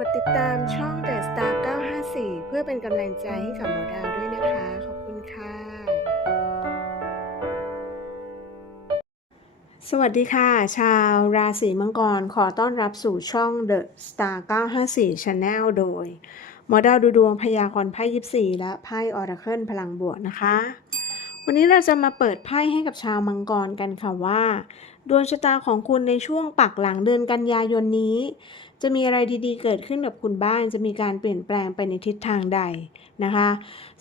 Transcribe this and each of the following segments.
กดติดตามช่อง The Star 954 เพื่อเป็นกำลังใจให้กับหมอดาวด้วยนะคะ ขอบคุณค่ะ สวัสดีค่ะ ชาวราศีมังกรขอต้อนรับสู่ช่อง The Star 954 Channel โดย หมอดาวดูดวงพยากรณ์ไพ่ยิปซีและไพ่ออราเคิลพลังบวกนะคะ วันนี้เราจะมาเปิดไพ่ให้กับชาวมังกรกันค่ะว่า ดวงชะตาของคุณในช่วงปักหลังเดือนกันยายนนี้ จะมีอะไรดีๆ เกิดขึ้นกับคุณบ้าง จะมีการเปลี่ยนแปลงไปในทิศทางใดนะคะ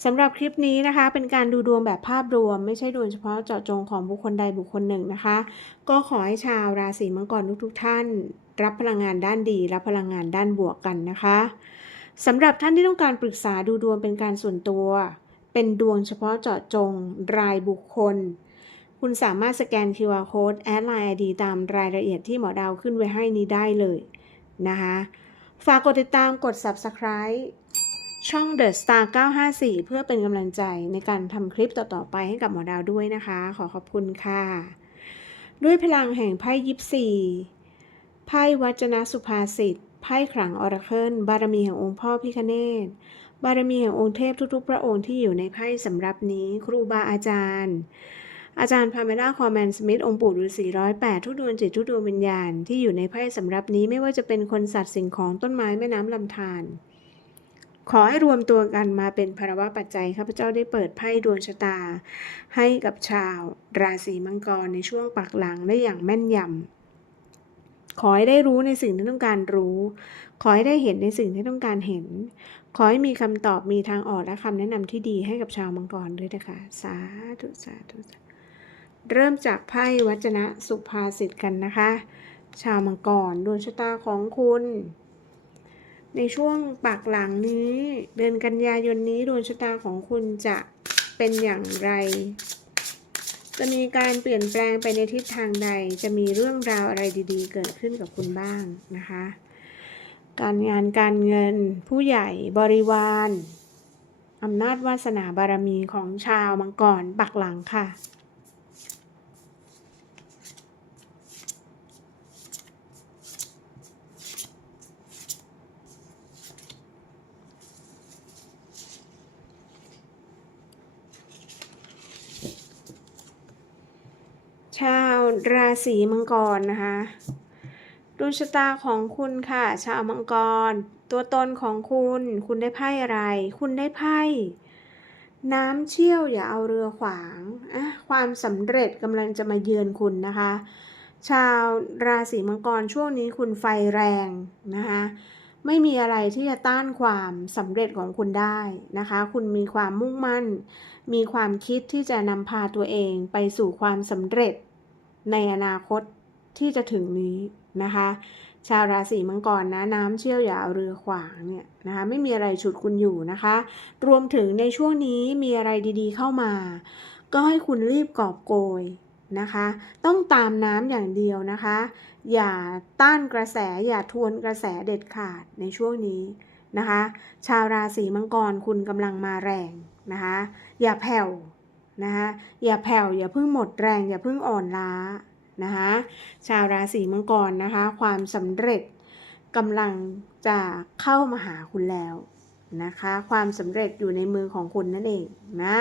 สำหรับคลิปนี้นะคะเป็นการดูดวงแบบภาพรวม ไม่ใช่ดวงเฉพาะเจาะจงของบุคคลใดบุคคลหนึ่งนะคะ ก็ขอให้ชาวราศีมังกรทุกๆท่าน รับพลังงานด้านดี รับพลังงานด้านบวกกันนะคะสำหรับท่านที่ต้องการปรึกษาดูดวงเป็นการส่วนตัว เป็นดวงเฉพาะเจาะจงรายบุคคล คุณสามารถสแกน QR Code แอดไลน์ ID ตามรายละเอียดที่หมอดาวขึ้นไว้ให้นี้ได้เลย นะคะฝากกดติดตามกด Subscribe ช่อง The Star 954 เพื่อเป็นกำลังใจในการทำคลิปต่อ ๆ ไปให้กับหมอดาวด้วยนะคะ ขอขอบคุณค่ะ ด้วยพลังแห่งไพ่ยิปซีไพ่วัจนะสุภาษิตไพ่ขลังออราเคิลบารมีแห่งองค์พ่อพิคเนตบารมีแห่งองค์เทพทุกๆ พระองค์ที่อยู่ในไพ่สำรับนี้ ครูบาอาจารย์ อาจารย์พาเมล่าคอแมนสมิธองค์ปู่ฤาษีร้อยแปดทุกดวงจิตทุกดวงวิญญาณที่อยู่ในไพ่สำรับนี้ไม่ว่าจะเป็นคนสัตว์สิ่งของต้นไม้แม่น้ำลำธารขอให้รวมตัวกันมาเป็นภารวะปัจจัยข้าพเจ้าได้เปิดไพ่ดวงชะตา ให้กับชาว ราศีมังกรในช่วงปักหลังได้อย่างแม่นยำขอให้ได้รู้ในสิ่งที่ต้องการรู้ ขอให้ได้เห็นในสิ่งที่ต้องการเห็น ขอให้มีคำตอบมีทางออกและคำแนะนำที่ดีให้กับชาวมังกรด้วยนะคะ สาธุสาธุสาธุ เริ่มจากไพ่วัจนะสุภาษิตกันนะคะ ชาวมังกรดวงชะตาของคุณ ในช่วงปากหลังนี้ เดือนกันยายนนี้ดวงชะตาของคุณจะเป็นอย่างไร จะมีการเปลี่ยนแปลงไปในทิศทางใด จะมีเรื่องราวอะไรดีๆ เกิดขึ้นกับคุณบ้างนะคะ การงานการเงินผู้ใหญ่บริวารอำนาจวาสนาบารมีของชาวมังกรปักหลังค่ะ ช ราศีมังกรนะคะดวงชะตาของคุณค่ะ ชาวมังกร ตัวตนของคุณ คุณได้ไพ่อะไร คุณได้ไพ่ น้ำเชี่ยวอย่าเอาเรือขวางอะความสำเร็จกำลังจะมาเยือนคุณนะคะ ชาวราศีมังกรช่วงนี้คุณไฟแรงนะคะไม่มีอะไรที่จะต้านความสำเร็จของคุณได้นะคะ คุณมีความมุ่งมั่น มีความคิดที่จะนำพาตัวเองไปสู่ความสำเร็จ ในอนาคตที่จะถึงนี้นะคะ ชาวราศีมังกรนะน้ำเชี่ยวอย่าเอาเรือขวางเนี่ยนะคะไม่มีอะไรฉุดคุณอยู่นะคะ รวมถึงในช่วงนี้มีอะไรดีๆเข้ามา ก็ให้คุณรีบกอบโกยนะคะ ต้องตามน้ำอย่างเดียวนะคะ อย่าต้านกระแสอย่าทวนกระแสเด็ดขาดในช่วงนี้นะคะ ชาวราศีมังกรคุณกำลังมาแรงนะคะ อย่าแผ่ว นะคะอย่าแผ่วอย่าเพิ่งหมดแรง อย่าเพิ่งอ่อนล้านะคะชาวราศีมังกรนะคะ ความสำเร็จกำลังจะเข้ามาหาคุณแล้วนะคะ ความสำเร็จอยู่ในมือของคุณนั่นเองนะ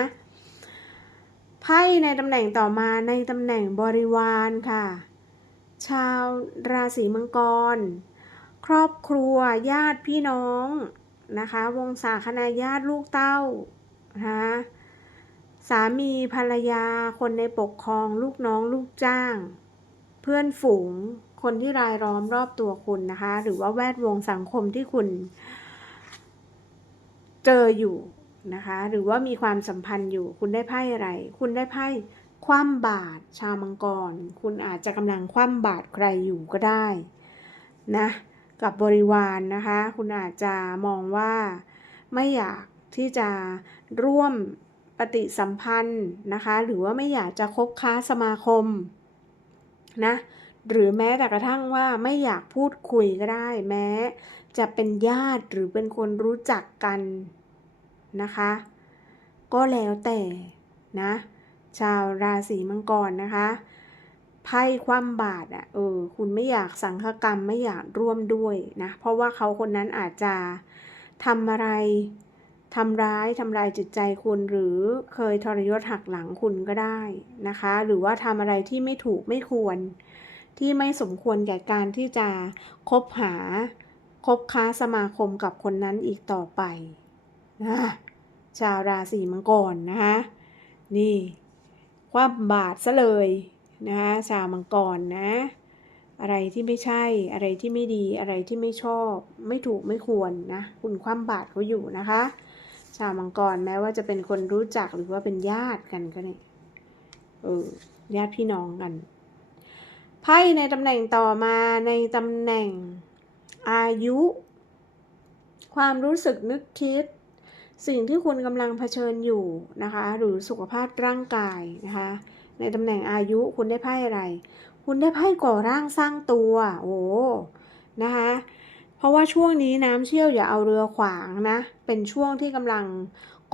ไพ่ในตำแหน่งต่อมาในตำแหน่งบริวารค่ะ ชาวราศีมังกร ครอบครัวญาติพี่น้องนะคะ วงศาคณาญาติลูกเต้านะคะ สามีภรรยา คนในปกครองลูกน้องลูกจ้าง เพื่อนฝูง คนที่รายล้อมรอบตัวคุณนะคะ หรือว่าแวดวงสังคมที่คุณ เจออยู่นะคะ หรือว่ามีความสัมพันธ์อยู่ คุณได้ไพ่อะไร คุณได้ไพ่คว่ำบาตรชาวมังกร คุณอาจจะกำลังคว่ำบาตรใครอยู่ก็ได้นะกับบริวารนนะคะ คุณอาจจะมองว่าไม่อยากที่จะร่วม ปฏิสัมพันธ์นะคะ หรือว่าไม่อยากจะคบค้าสมาคมนะหรือแม้แต่กระทั่งว่าไม่อยากพูดคุยก็ได้ แม้ จะเป็นญาติหรือเป็นคนรู้จักกันนะคะ ก็แล้วแต่นะชาวราศีมังกรนะคะไพ่คว่ำบาตรอะเออคุณไม่อยากสังฆกรรมไม่อยากร่วมด้วยนะเพราะว่าเขาคนนั้นอาจจะทำอะไร ทำร้ายทำลายจิตใจคุณหรือเคยทรยศหักหลังคุณก็ได้นะคะ หรือว่าทำอะไรที่ไม่ถูกไม่ควร ที่ไม่สมควรแก่การที่จะคบหาคบค้าสมาคมกับคนนั้นอีกต่อไปนะชาวราศีมังกรนะคะนี่คว่ำบาตรซะเลยนะคะชาวมังกรนะ อะไรที่ไม่ใช่อะไรที่ไม่ดีอะไรที่ไม่ชอบ ไม่ถูกไม่ควรนะ คุณคว่ำบาตรเขาอยู่นะคะ ชาวมังกรแม้ว่าจะเป็นคนรู้จักหรือว่าเป็นญาติกันก็เนี่ยเออญาติพี่น้องกันไพ่ในตำแหน่งต่อมาในตำแหน่งอายุ ความรู้สึกนึกคิด สิ่งที่คุณกำลังเผชิญอยู่นะคะ หรือสุขภาพร่างกายนะคะ ในตำแหน่งอายุคุณได้ไพ่อะไร คุณได้ไพ่ก่อร่างสร้างตัว โอ้นะคะ ราะว่าช่วงนี้น้ำเชี่ยวอย่าเอาเรือขวางนะ เป็นช่วงที่กำลัง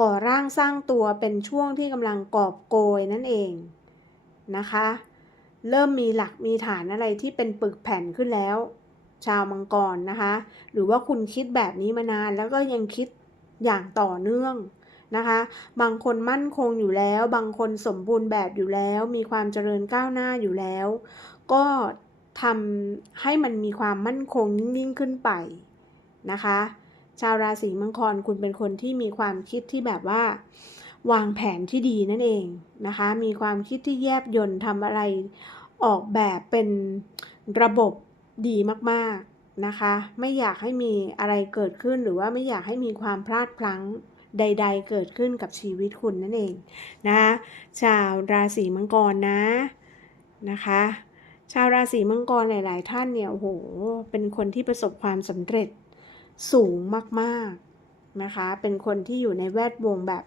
ก่อร่างสร้างตัว เป็นช่วงที่กำลังกอบโกยนั่นเองนะคะ เริ่มมีหลักมีฐานอะไรที่เป็นปึกแผ่นขึ้นแล้ว ชาวมังกรนะคะ หรือว่าคุณคิดแบบนี้มานานแล้วก็ยังคิดอย่างต่อเนื่องนะคะ บางคนมั่นคงอยู่แล้ว บางคนสมบูรณ์แบบอยู่แล้ว มีความเจริญก้าวหน้าอยู่แล้ว ก็ ทำให้มันมีความมั่นคงยิ่งขึ้นไปนะคะ ชาวราศีมังกรคุณเป็นคนที่มีความคิดที่แบบว่า วางแผนที่ดีนั่นเองนะคะ มีความคิดที่แยบยนต์ทำอะไรออกแบบเป็นระบบดีมากๆนะคะ ไม่อยากให้มีอะไรเกิดขึ้นหรือว่าไม่อยากให้มีความพลาดพลั้งใด ๆ เกิดขึ้นกับชีวิตคุณนั่นเองนะคะชาวราศีมังกรนะนะคะ ชาวราศีมังกรหลาย ๆ ท่านเนี่ยโอ้โหเป็นคนที่ประสบความสำเร็จสูงมาก ๆ นะคะ เป็นคนที่อยู่ในแวดวงแบบ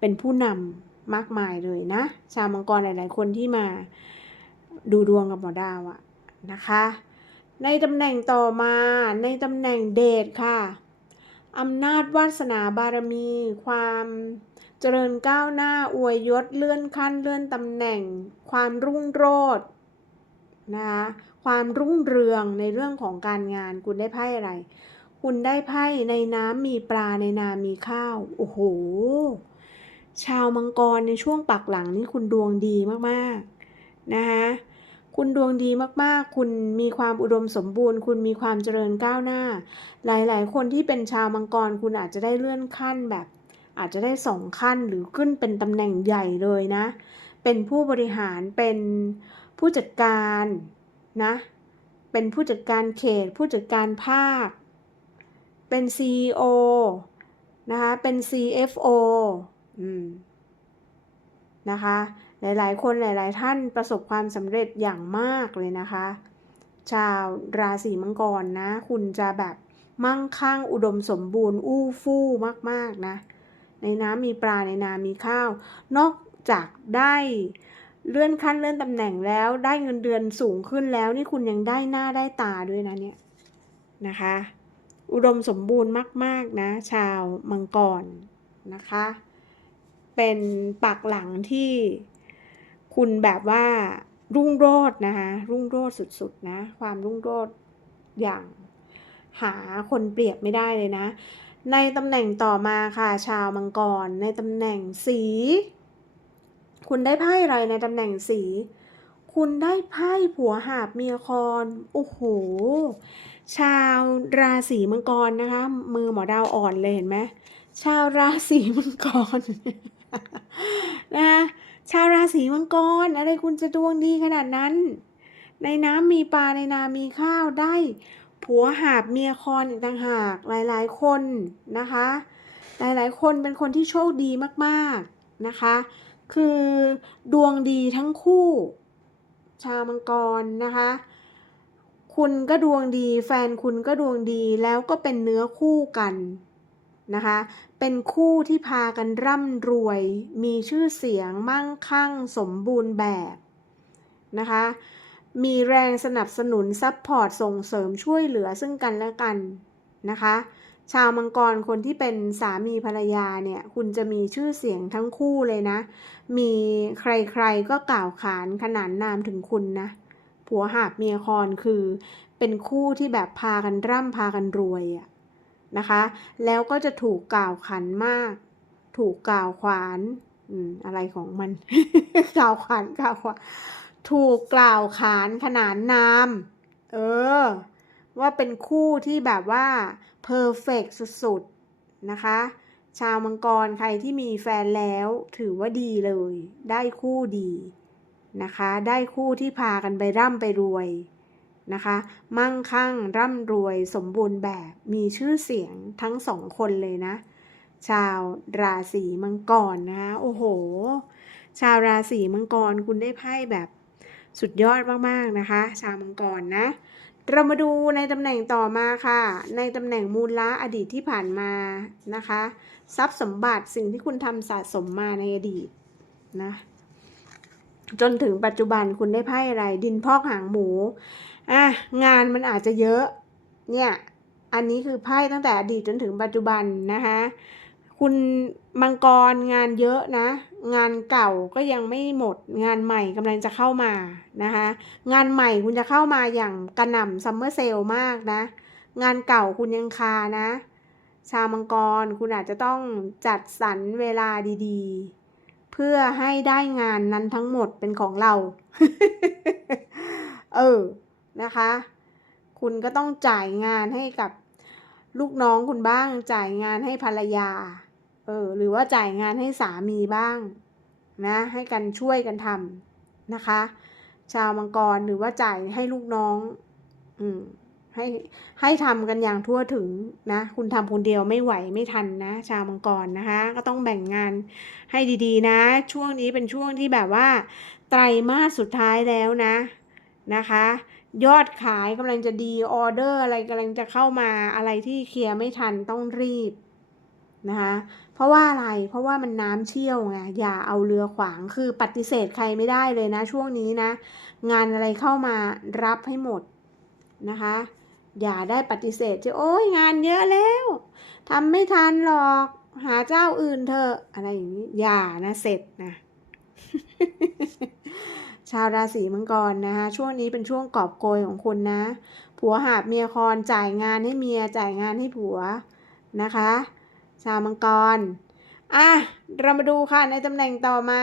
เป็นผู้นำมากมายเลยนะ ชาวมังกรหลาย ๆ คนที่มาดูดวงกับหมอดาวอะนะคะ ในตำแหน่งต่อมาในตำแหน่งเดชค่ะอำนาจวาสนาบารมี ความเจริญก้าวหน้าอวยยศเลื่อนขั้นเลื่อนตำแหน่ง ความรุ่งโรจน์ นะคะความรุ่งเรืองในเรื่องของการงานคุณได้ไพ่อะไร คุณได้ไพ่ในน้ำมีปลาในนามีข้าว โอ้โห ชาวมังกรในช่วงปักหลังนี่คุณดวงดีมากๆนะคะคุณดวงดีมากๆ คุณมีความอุดมสมบูรณ์ คุณมีความเจริญก้าวหน้า หลายๆ คนที่เป็นชาวมังกร คุณอาจจะได้เลื่อนขั้นแบบ อาจจะได้สองขั้นหรือขึ้นเป็นตำแหน่งใหญ่เลยนะ เป็นผู้บริหาร เป็น ผู้จัดการนะเป็นผู้จัดการเขต ผู้จัดการภาค เป็น CEO นะคะเป็น CFO อืมนะคะหลายๆ คนหลาย ๆ ท่านประสบความสำเร็จอย่างมากเลยนะคะ ชาวราศีมังกรนะ คุณจะแบบมั่งคั่งอุดมสมบูรณ์ อู้ฟู่มาก ๆ นะ ในน้ำมีปลาในนามีข้าว นอกจากได้ เลื่อนขั้นเลื่อนตำแหน่งแล้วได้เงินเดือนสูงขึ้นแล้ว นี่คุณยังได้หน้าได้ตาด้วยนะเนี่ยนะคะ อุดมสมบูรณ์มาก ๆ นะ ชาวมังกรนะคะ เป็นปักหลังที่คุณแบบว่ารุ่งโรจน์นะคะรุ่งโรจน์สุด ๆ นะ ความรุ่งโรจน์อย่างหาคนเปรียบไม่ได้เลยนะ ในตำแหน่งต่อมาค่ะ ชาวมังกรในตำแหน่งสี คุณได้ไพ่อะไรในตำแหน่งสี คุณได้ไพ่ผัวหาบเมียคอนโอ้โห ชาวราศีมังกรนะคะ มือหมอดาวอ่อนเลยเห็นไหมชาวราศีมังกรนะคะชาวราศีมังกรอะไรคุณจะดวงดีขนาดนั้น ในน้ำมีปลาในนามีข้าวได้ ผัวหาบเมียคอนอีกต่างหากหลายๆคนนะคะ หลายๆคนเป็นคนที่โชคดีมากๆนะคะ คือดวงดีทั้งคู่ ชาวมังกรนะคะ คุณก็ดวงดี แฟนคุณก็ดวงดีแล้วก็เป็นเนื้อคู่กันนะคะ เป็นคู่ที่พากันร่ำรวย มีชื่อเสียงมั่งคั่งสมบูรณ์แบบนะคะ มีแรงสนับสนุนซัพพอร์ตส่งเสริมช่วยเหลือซึ่งกันและกันนะคะ ชาวมังกรคนที่เป็นสามีภรรยาเนี่ย คุณจะมีชื่อเสียงทั้งคู่เลยนะ มีใครๆก็กล่าวขานขนานนามถึงคุณนะ ผัวหาบเมียคอนคือเป็นคู่ที่แบบพากันร่ำพากันรวยอะนะคะ แล้วก็จะถูกกล่าวขันมาก ถูกกล่าวขวานอืมอะไรของมัน กล่าวขานกล่าวขวานถูกกล่าวขานขนานนาม เออ ว่าเป็นคู่ที่แบบว่าเพอร์เฟกสุดๆ นะคะ ชาวมังกรใครที่มีแฟนแล้วถือว่าดีเลย ได้คู่ดีนะคะ ได้คู่ที่พากันไปร่ำไปรวยนะคะ มั่งคั่งร่ำรวยสมบูรณ์แบบมีชื่อเสียงทั้งสองคนเลยนะ ชาวราศีมังกรนะคะโอ้โห ชาวราศีมังกรคุณได้ไพ่แบบสุดยอดมากๆนะคะ ชาวมังกรนะ เรามาดูในตำแหน่งต่อมาค่ะ ในตำแหน่งมูลละอดีตที่ผ่านมานะคะ ทรัพย์สมบัติสิ่งที่คุณทำสะสมมาในอดีตนะจนถึงปัจจุบันคุณได้ไพ่อะไร ดินพอกหางหมูอะงานมันอาจจะเยอะเนี่ยอันนี้คือไพ่ตั้งแต่อดีตจนถึงปัจจุบันนะคะคุณมังกรงานเยอะนะ งานเก่าก็ยังไม่หมดงานใหม่กำลังจะเข้ามานะคะ งานใหม่คุณจะเข้ามาอย่างกระหน่ำซัมเมอร์เซลมากนะ งานเก่าคุณยังคานะ ชาวมังกรคุณอาจจะต้องจัดสรรเวลาดีๆ เพื่อให้ได้งานนั้นทั้งหมดเป็นของเรา เออนะคะ คุณก็ต้องจ่ายงานให้กับลูกน้องคุณบ้างจ่ายงานให้ภรรยา ออหรือว่าจ่ายงานให้สามีบ้างนะให้กันช่วยกันทำนะคะ ชาวมังกรหรือว่าจ่ายให้ลูกน้องอืมให้ให้ทำกันอย่างทั่วถึงนะ คุณทำคนเดียวไม่ไหวไม่ทันนะ ชาวมังกรนะคะ ก็ต้องแบ่งงานให้ดีๆ นะ ช่วงนี้เป็นช่วงที่แบบว่า ไตรมาสสุดท้ายแล้วนะนะคะ ยอดขายกำลังจะดีออเดอร์อะไรกำลังจะเข้ามาอะไรที่เคลียร์ไม่ทันต้องรีบ นะคะเพราะว่าอะไรเพราะว่ามันน้ำเชี่ยวไงอย่าเอาเรือขวางคือปฏิเสธใครไม่ได้เลยนะ ช่วงนี้นะ งานอะไรเข้ามารับให้หมดนะคะ อย่าได้ปฏิเสธจะโอ้ยงานเยอะแล้วทำไม่ทันหรอกหาเจ้าอื่นเถอะอะไรอย่างนี้อย่านะเสร็จนะชาวราศีมังกรนะคะช่วงนี้เป็นช่วงกอบโกยของคุณนะ ผัวหาบเมียคอนจ่ายงานให้เมียจ่ายงานให้ผัวนะคะ ชาวมังกร อะ เรามาดูค่ะในตำแหน่งต่อมา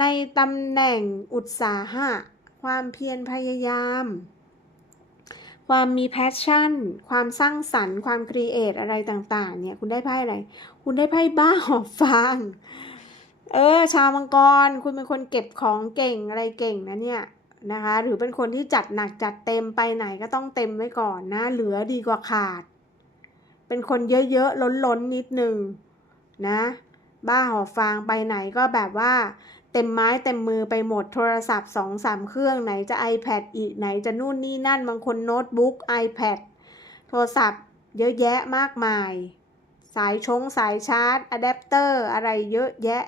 ในตำแหน่งอุตสาหะ ความเพียรพยายาม ความมีแพชชั่น ความสร้างสรรค์ ความครีเอทอะไรต่าง ๆ เนี่ย คุณได้ไพ่อะไร คุณได้ไพ่บ้าหอบฟางเออ ชาวมังกร คุณเป็นคนเก็บของเก่งอะไรเก่งนะเนี่ยนะคะ หรือเป็นคนที่จัดหนักจัดเต็มไปไหนก็ต้องเต็มไว้ก่อนนะ เหลือดีกว่าขาด เป็นคนเยอะๆ ล้นๆ นิดนึงนะ บ้าหอฟางไปไหนก็แบบว่าเต็มไม้เต็มมือไปหมดโทรศัพท์สองสามเครื่องไหนจะ iPad อีกไหนจะนู่นนี่นั่นบางคนโน้ตบุ๊ก iPad โทรศัพท์เยอะแยะมากมาย สายชงสายชาร์จอะแดปเตอร์อะไรเยอะแยะ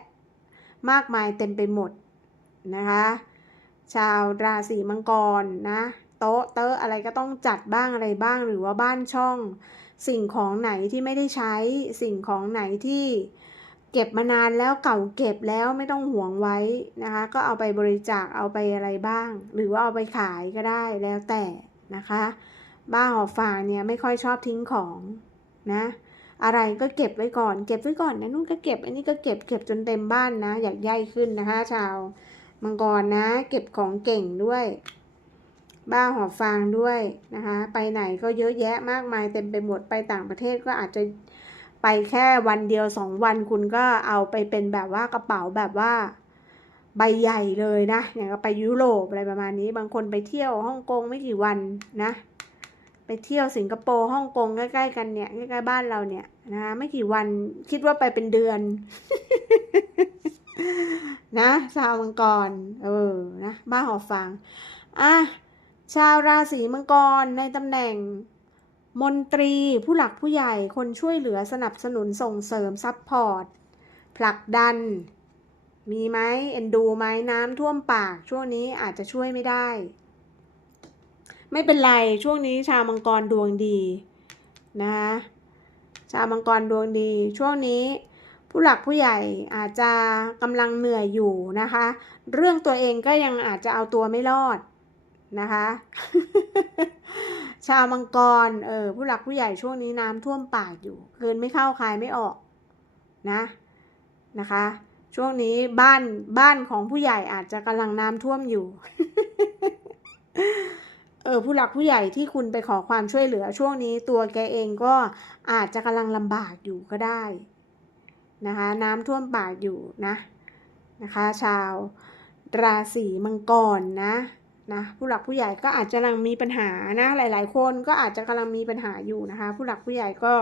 มากมายเต็มไปหมดนะคะ ชาวราศีมังกรนะ โต๊ะเตอะอะไรก็ต้องจัดบ้างอะไรบ้างหรือว่าบ้านช่อง สิ่งของไหนที่ไม่ได้ใช้สิ่งของไหนที่เก็บมานานแล้วเก่าเก็บแล้วไม่ต้องห่วงไว้นะคะ ก็เอาไปบริจาคเอาไปอะไรบ้าง หรือว่าเอาไปขายก็ได้แล้วแต่นะคะ บ้าหอบฟางเนี่ยไม่ค่อยชอบทิ้งของนะอะไรก็เก็บไว้ก่อน เก็บไว้ก่อนนะนู่นก็เก็บอันนี้ก็เก็บเก็บจนเต็มบ้านนะ อยากใหญ่ขึ้นนะคะ ชาวมังกรนะ เก็บของเก่งด้วย บ้าหอบฟางด้วยนะคะ ไปไหนก็เยอะแยะมากมายเต็มไปหมดไปต่างประเทศก็อาจจะไปแค่วันเดียวสองวันคุณก็เอาไปเป็นแบบว่ากระเป๋าแบบว่าใบใหญ่เลยนะอย่างไปยุโรปอะไรประมาณนี้ บางคนไปเที่ยวฮ่องกงไม่กี่วันนะ ไปเที่ยวสิงคโปร์ฮ่องกงใกล้ๆกันเนี่ยใกล้ๆบ้านเราเนี่ยนะคะไม่กี่วันคิดว่าไปเป็นเดือน นะชาวมังกรเออนะบ้าหอบฟังอะ ชาวราศีมังกรในตำแหน่ง มนตรีผู้หลักผู้ใหญ่คนช่วยเหลือสนับสนุนส่งเสริมซัพพอร์ตผลักดัน มีไหมเอ็นดูไหมน้ำท่วมปากช่วงนี้อาจจะช่วยไม่ได้ ไม่เป็นไรช่วงนี้ชาวมังกรดวงดีนะคะชาวมังกรดวงดี ช่วงนี้ผู้หลักผู้ใหญ่อาจจะกำลังเหนื่อยอยู่นะคะ เรื่องตัวเองก็ยังอาจจะเอาตัวไม่รอด นะคะ ชาวมังกร เออ ผู้หลักผู้ใหญ่ช่วงนี้น้ำท่วมปากอยู่เกินไม่เข้าคายไม่ออกนะ นะคะ ช่วงนี้บ้านบ้านของผู้ใหญ่อาจจะกำลังน้ำท่วมอยู่ เออผู้หลักผู้ใหญ่ที่คุณไปขอความช่วยเหลือช่วงนี้ตัวแกเองก็อาจจะกำลังลำบากอยู่ก็ได้นะคะน้ำท่วมปากอยู่นะนะคะ ชาวราศีมังกรนะ นะผู้หลักผู้ใหญ่ก็อาจจะกำลังมีปัญหานะหลาย ๆ คนก็อาจจะกำลังมีปัญหาอยู่นะคะ ผู้หลักผู้ใหญ่ก็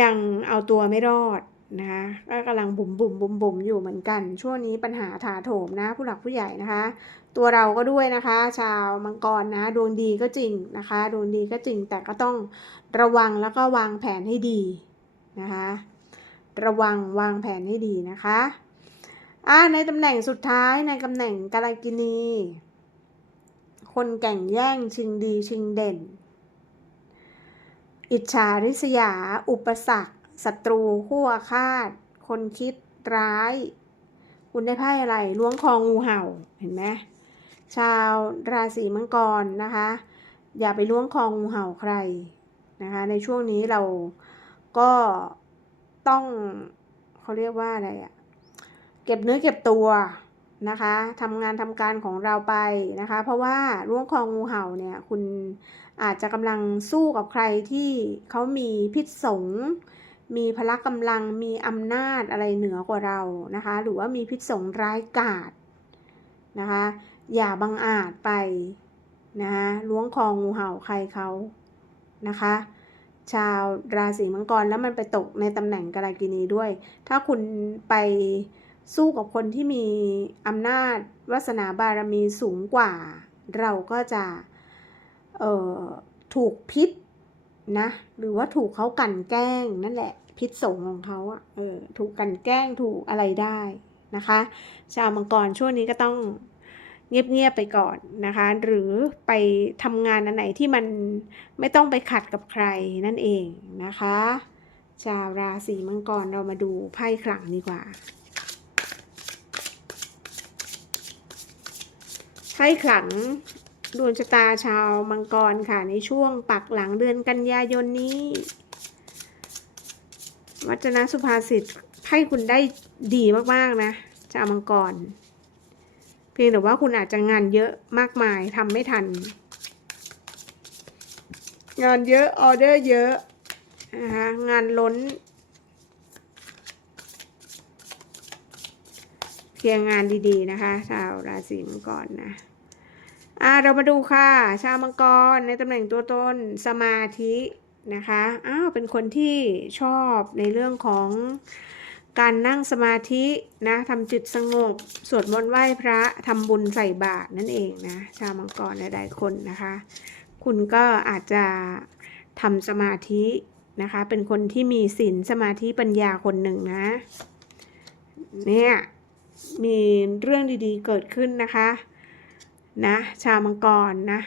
ยังเอาตัวไม่รอดนะคะก็กำลังบุ่มบุ่มบุ่มบุ่มอยู่เหมือนกัน ช่วงนี้ปัญหาถาโถมนะ ผู้หลักผู้ใหญ่นะคะ ตัวเราก็ด้วยนะคะ ชาวมังกรนะดวงดีก็จริงนะคะดวงดีก็จริงแต่ก็ต้องระวังแล้วก็วางแผนให้ดีนะคะ ระวังวางแผนให้ดีนะคะอ่าในตำแหน่งสุดท้ายในตำแหน่งกาลกินี คนแก่งแย่งชิงดีชิงเด่น อิจฉาริษยา อุปสรรคศัตรูคู่อาฆาต คนคิดร้าย คุณได้ไพ่อะไรล้วงคองูเห่าเห็นไหมชาวราศีมังกรนะคะ อย่าไปล้วงคองูเห่าใครนะคะ ในช่วงนี้เราก็ต้องเขาเรียกว่าอะไรอะเก็บเนื้อเก็บตัว นะคะทำงานทำการของเราไปนะคะ เพราะว่าล้วงคองูเห่าเนี่ยคุณอาจจะกำลังสู้กับใครที่เขามีพิษสงมีพละกำลังมีอำนาจอะไรเหนือกว่าเรานะคะ หรือว่ามีพิษสงร้ายกาจนะคะ อย่าบังอาจไปนะคะล้วงคองูเห่าใครเขานะคะ ชาวราศีมังกรแล้วมันไปตกในตำแหน่งกาลากินีด้วย ถ้าคุณไป สู้กับคนที่มีอำนาจวาสนาบารมีสูงกว่า เราก็จะถูกพิษนะ หรือว่าถูกเขากันแกล้งนั่นแหละ พิษสงของเขาอะเออถูกกันแกล้งถูกอะไรได้นะคะ ชาวมังกรช่วงนี้ก็ต้องเงียบๆไปก่อนนะคะ หรือไปทำงานอันไหนที่มันไม่ต้องไปขัดกับใครนั่นเองนะคะ ชาวราศีมังกรเรามาดูไพ่ขลังดีกว่า ไพ่ขลังดวงชะตาชาวมังกรค่ะในช่วงปักหลังเดือนกันยายนนี้ วัจนสุภาษิตไพ่คุณได้ดีมากๆนะชาวมังกร เพียงแต่ว่าคุณอาจจะงานเยอะมากมายทำไม่ทัน งานเยอะออเดอร์เยอะนะคะงานล้นเคลียร์งานดีๆนะคะ ชาวราศีมังกรนะ อ่าเรามาดูค่ะ ชาวมังกรในตำแหน่งตัวตนสมาธินะคะอ้าวเป็นคนที่ชอบในเรื่องของการนั่งสมาธินะทำจิตสงบ สวดมนต์ไหว้พระทำบุญใส่บาตรนั่นเองนะชาวมังกรหลายๆคนนะคะ คุณก็อาจจะทำสมาธินะคะ เป็นคนที่มีศีลสมาธิปัญญาคนหนึ่งนะเนี่ยมีเรื่องดีๆเกิดขึ้นนะคะ นะ ชาวมังกรนะ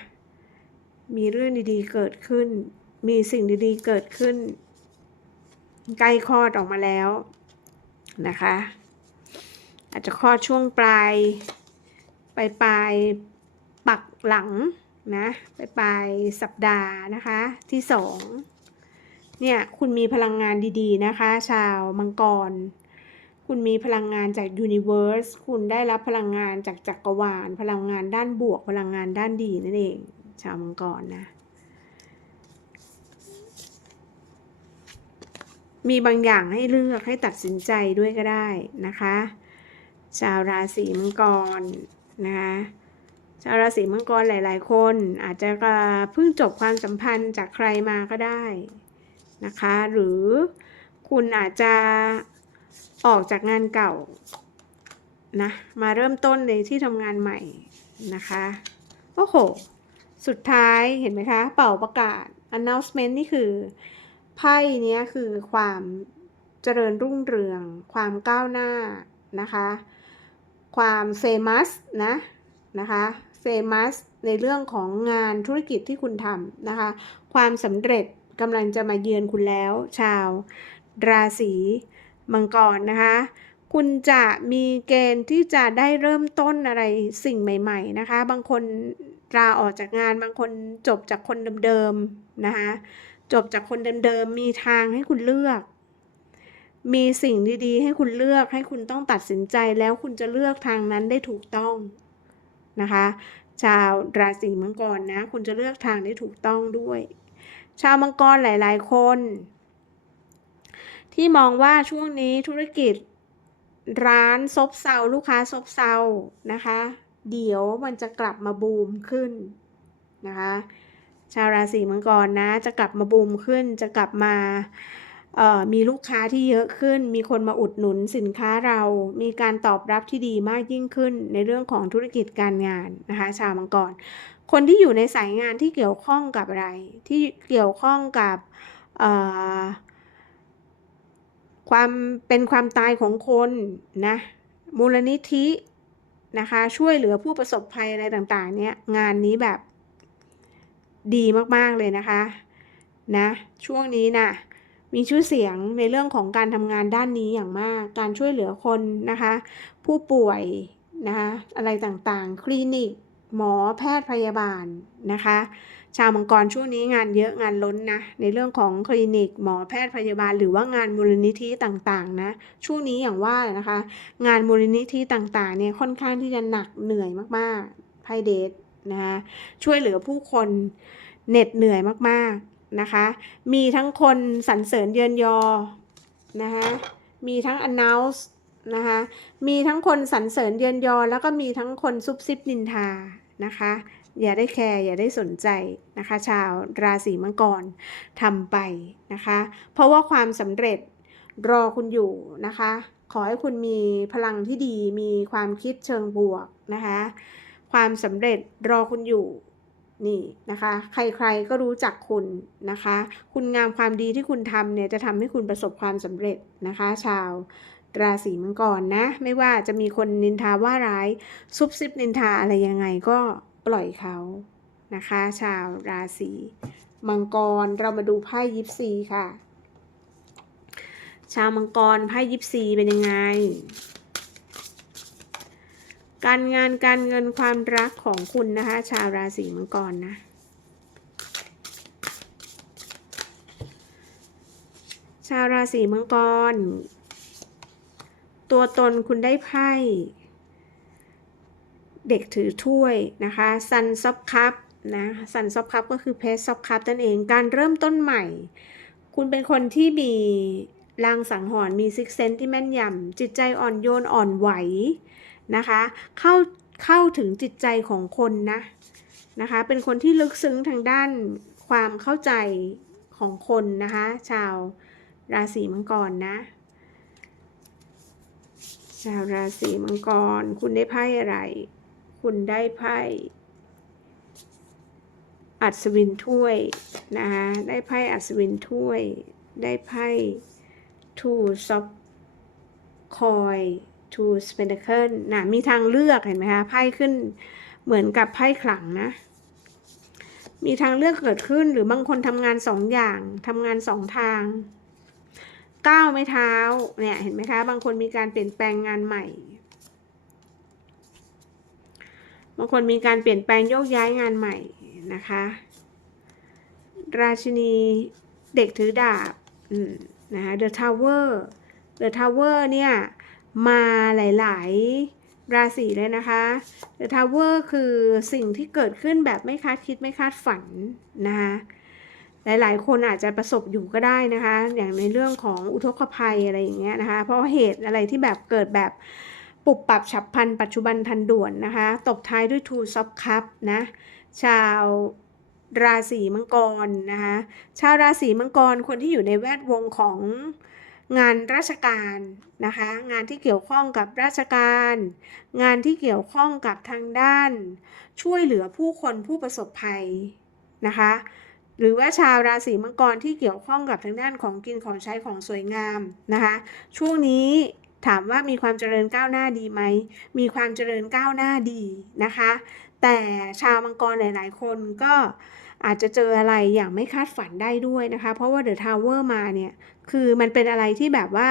มีเรื่องดีๆเกิดขึ้น มีสิ่งดีๆเกิดขึ้น ใกล้คลอดออกมาแล้วนะคะ อาจจะคลอดช่วงปลายปลายปลายปักหลังนะปลายปลายสัปดาห์นะคะที่สองเนี่ยคุณมีพลังงานดีๆนะคะ ชาวมังกร คุณมีพลังงานจากยูนิเว r ร์สคุณได้รับพลังงานจากจักรวาล พลังงานด้านบวก พลังงานด้านดีนั่นเอง ชาวมังกรนะ มีบางอย่างให้เลือกให้ตัดสินใจด้วยก็ได้นะคะ ชาวราศีมังกรนะคะชาวราศีมังกรหลาย ๆ คน อาจจะเพิ่งจบความสัมพันธ์จากใครมาก็ได้นะคะ หรือคุณอาจจะ ออกจากงานเก่านะมาเริ่มต้นในที่ทำงานใหม่นะคะโอ้โห สุดท้ายเห็นไหมคะ เป่าประกาศ announcement นี่คือไพ่เนี้ยคือความเจริญรุ่งเรือง ความก้าวหน้านะคะ ความเฟมัสนะนะคะเฟมัสในเรื่องของงานธุรกิจที่คุณทำนะคะ ความสำเร็จกำลังจะมาเยือนคุณแล้ว ชาวราศี มังกรนะคะ คุณจะมีเกณฑ์ที่จะได้เริ่มต้นอะไรสิ่งใหม่ ๆ นะคะ บางคนลาออกจากงานบางคนจบจากคนเดิมๆนะคะ จบจากคนเดิมๆมีทางให้คุณเลือก มีสิ่งดีๆ ให้คุณเลือกให้คุณต้องตัดสินใจแล้วคุณจะเลือกทางนั้นได้ถูกต้องนะคะ ชาวราศีมังกรนะ คุณจะเลือกทางได้ถูกต้องด้วย ชาวมังกรหลาย ๆ คน ที่มองว่าช่วงนี้ธุรกิจร้านซบเซาลูกค้าซบเซานะคะ เดี๋ยวมันจะกลับมาบูมขึ้นนะคะชาวราศีมังกรนะจะกลับมาบูมขึ้น จะกลับมามีลูกค้าที่เยอะขึ้น มีคนมาอุดหนุนสินค้าเรา มีการตอบรับที่ดีมากยิ่งขึ้นในเรื่องของธุรกิจการงานนะคะ ชาวมังกร คนที่อยู่ในสายงานที่เกี่ยวข้องกับอะไร ที่เกี่ยวข้องกับอ ความเป็นความตายของคนนะมูลนิธินะคะช่วยเหลือผู้ประสบภัยอะไรต่างๆ เนี่ยงานนี้แบบดีมากๆเลยนะคะนะช่วงนี้นะมีชื่อเสียงในเรื่องของการทำงานด้านนี้อย่างมาก การช่วยเหลือคนนะคะ ผู้ป่วยนะคะอะไรต่างๆ คลินิก หมอแพทย์พยาบาลนะคะ ชาวมังกรช่วงนี้งานเยอะงานล้นนะ ในเรื่องของคลินิกหมอแพทย์พยาบาล หรือว่างานมูลนิธิต่างๆนะ ช่วงนี้อย่างว่านะคะ งานมูลนิธิต่างๆเนี่ยค่อนข้างที่จะหนักเหนื่อยมากๆไพ่เดทนะคะช่วยเหลือผู้คนเหน็ดเหนื่อยมากๆนะคะ มีทั้งคนสรรเสริญเยินยอนะคะมีทั้ง announce นะคะมีทั้งคนสรรเสริญเยินยอ แล้วก็มีทั้งคนซุบซิบนินทานะคะ อย่าได้แคร์อย่าได้สนใจนะคะ ชาวราศีมังกรทำไปนะคะ เพราะว่าความสำเร็จรอคุณอยู่นะคะ ขอให้คุณมีพลังที่ดีมีความคิดเชิงบวกนะคะ ความสำเร็จรอคุณอยู่นี่นะคะ ใครๆก็รู้จักคุณนะคะ คุณงามความดีที่คุณทำเนี่ยจะทำให้คุณประสบความสำเร็จนะคะ ชาวราศีมังกรนะ ไม่ว่าจะมีคนนินทาว่าร้ายซุบซิบนินทาอะไรยังไงก็ ปล่อยเขานะคะ ชาวราศีมังกรเรามาดูไพ่ยิปซีค่ะ ชาวมังกรไพ่ยิปซีเป็นยังไง การงานการเงินความรักของคุณนะคะ ชาวราศีมังกรนะชาวราศีมังกร ตัวตนคุณได้ไพ่ เด็กถือถ้วยนะคะซันซ o บคัพนะซันซ o บคัพก็คือเพสซ o บคัพนั่นเองการเริ่มต้นใหม่ คุณเป็นคนที่มีลางสังหรณ์มีซิกเซนที่แม่นยำจิตใจอ่อนโยนอ่อนไหวนะคะเข้าเข้าถึงจิตใจของคนนะนะคะเป็นคนที่ลึกซึ้งทางด้านความเข้าใจของคนนะคะชาวราศีมังกรนะชาวราศีมังกร คุณได้ไพ่อะไร คุณได้ไพ่อัศวินถ้วยนะคะได้ไพ่อัศวินถ้วย ได้ไพ่ทูซอฟคอยทูสเปนเคิลนะมีทางเลือกเห็นไหมคะไพ่ขึ้นเหมือนกับไพ่ขลังนะ มีทางเลือกเกิดขึ้นหรือบางคนทำงานสองอย่างทำงานสองทางก้าวไม่เท้าเนี่ยเห็นไหมคะ บางคนมีการเปลี่ยนแปลงงานใหม่ บางคนมีการเปลี่ยนแปลงโยกย้ายงานใหม่นะคะ ราชินีเด็กถือดาบนะคะ The Tower The Tower เนี่ยมาหลาย ๆ ราศีเลยนะคะ The Tower คือสิ่งที่เกิดขึ้นแบบไม่คาดคิดไม่คาดฝันนะคะหลาย ๆ คนอาจจะประสบอยู่ก็ได้นะคะ อย่างในเรื่องของอุทกภัยอะไรอย่างเงี้ยนะคะ เพราะเหตุอะไรที่แบบเกิดแบบ ปุบปรับฉับพลันปัจจุบันทันด่วนนะคะ ตบท้ายด้วย Two of Cup นะ ชาวราศีมังกรนะคะ ชาวราศีมังกรคนที่อยู่ในแวดวงของงานราชการนะคะ งานที่เกี่ยวข้องกับราชการ งานที่เกี่ยวข้องกับทางด้าน ช่วยเหลือผู้คนผู้ประสบภัยนะคะ หรือว่าชาวราศีมังกรที่เกี่ยวข้องกับทางด้านของกินของใช้ของสวยงามนะคะ ช่วงนี้ ถามว่ามีความเจริญก้าวหน้าดีไหม มีความเจริญก้าวหน้าดีนะคะ แต่ชาวมังกรหลาย ๆ คนก็อาจจะเจออะไรอย่างไม่คาดฝันได้ด้วยนะคะ เพราะว่าเดอะทาวเวอร์มาเนี่ย คือมันเป็นอะไรที่แบบว่า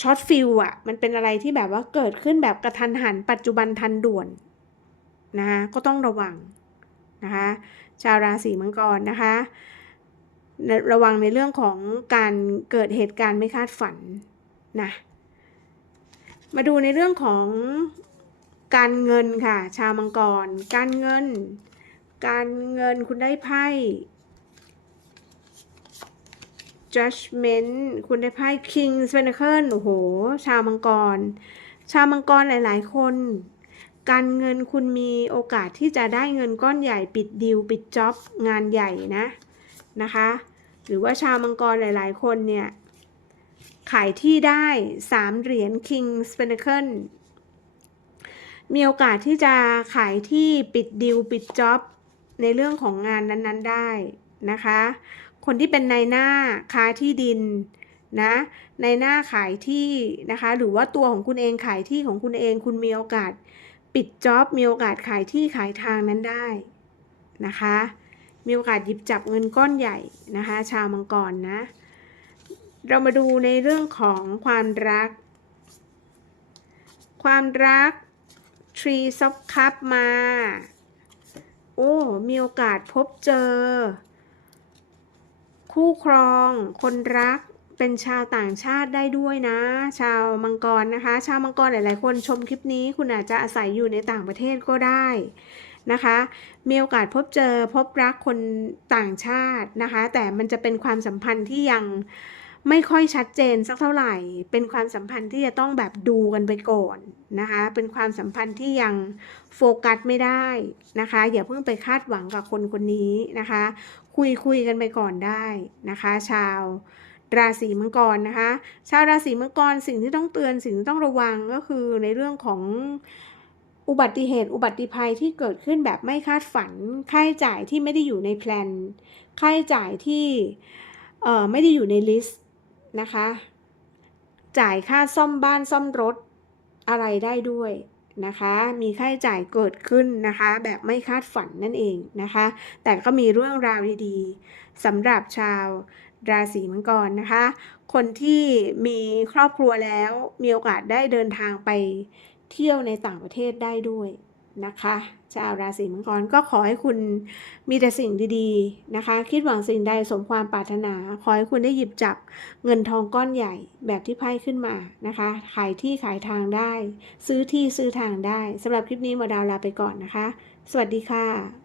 ช็อตฟิลอะมันเป็นอะไรที่แบบว่าเกิดขึ้นแบบกระทันหัน ปัจจุบันทันด่วนนะคะก็ต้องระวังนะคะชาวราศีมังกรนะคะ ระวังในเรื่องของการเกิดเหตุการณ์ไม่คาดฝัน นะมาดูในเรื่องของการเงินค่ะ ชาวมังกร การเงิน การเงินคุณได้ไพ่ judgment คุณได้ไพ่ king pentacle โอ้โห ชาวมังกร ชาวมังกรหลาย ๆ คน การเงินคุณมีโอกาสที่จะได้เงินก้อนใหญ่ปิดดีลปิดจ็อบงานใหญ่นะนะคะ หรือว่าชาวมังกรหลาย ๆ คนเนี่ย ขายที่ได้สามเหรียญ King Pentacle มีโอกาสที่จะขายที่ปิดดิวปิดจ็อบในเรื่องของงานนั้นๆได้นะคะ คนที่เป็นนายหน้าค้าที่ดินนะในหน้าขายที่นะคะหรือว่าตัวของคุณเองขายที่ของคุณเองคุณมีโอกาสปิดจ็อบมีโอกาสขายที่ขายทางนั้นได้นะคะ มีโอกาสหยิบจับเงินก้อนใหญ่นะคะ ชาวมังกรนะ เรามาดูในเรื่องของความรัก ความรัก Tree of Cup มา โอ้ มีโอกาสพบเจอ คู่ครอง คนรักเป็นชาวต่างชาติได้ด้วยนะ ชาวมังกรนะคะ ชาวมังกรหลาย ๆ คนชมคลิปนี้คุณอาจจะอาศัยอยู่ในต่างประเทศก็ได้นะคะ มีโอกาสพบเจอพบรักคนต่างชาตินะคะ แต่มันจะเป็นความสัมพันธ์ที่ยัง ไม่ค่อยชัดเจนสักเท่าไหร่ เป็นความสัมพันธ์ที่จะต้องแบบดูกันไปก่อนนะคะ เป็นความสัมพันธ์ที่ยังโฟกัสไม่ได้นะคะ อย่าเพิ่งไปคาดหวังกับคนคนนี้นะคะ คุยคุยกันไปก่อนได้นะคะ ชาวราศีมังกรนะคะ ชาวราศีมังกรสิ่งที่ต้องเตือนสิ่งที่ต้องระวังก็คือในเรื่องของอุบัติเหตุอุบัติภัยที่เกิดขึ้นแบบไม่คาดฝัน ค่าใช้จ่ายที่ไม่ได้อยู่ในแพลน ค่าใช้จ่ายที่ไม่ได้อยู่ในลิสต์ นะคะ จ่ายค่าซ่อมบ้านซ่อมรถอะไรได้ด้วยนะคะ มีค่าใช้จ่ายเกิดขึ้นนะคะ แบบไม่คาดฝันนั่นเองนะคะ แต่ก็มีเรื่องราวดีๆสำหรับชาวราศีมังกรนะคะ คนที่มีครอบครัวแล้วมีโอกาสได้เดินทางไปเที่ยวในต่างประเทศได้ด้วย นะคะ ชาวราศีมังกรก็ขอให้คุณมีแต่สิ่งดีๆนะคะ คิดหวังสิ่งใดสมความปรารถนา ขอให้คุณได้หยิบจับเงินทองก้อนใหญ่แบบที่ไพ่ขึ้นมานะคะ ขายที่ขายทางได้ ซื้อที่ซื้อทางได้สำหรับคลิปนี้มาดาวลาไปก่อนนะคะ สวัสดีค่ะ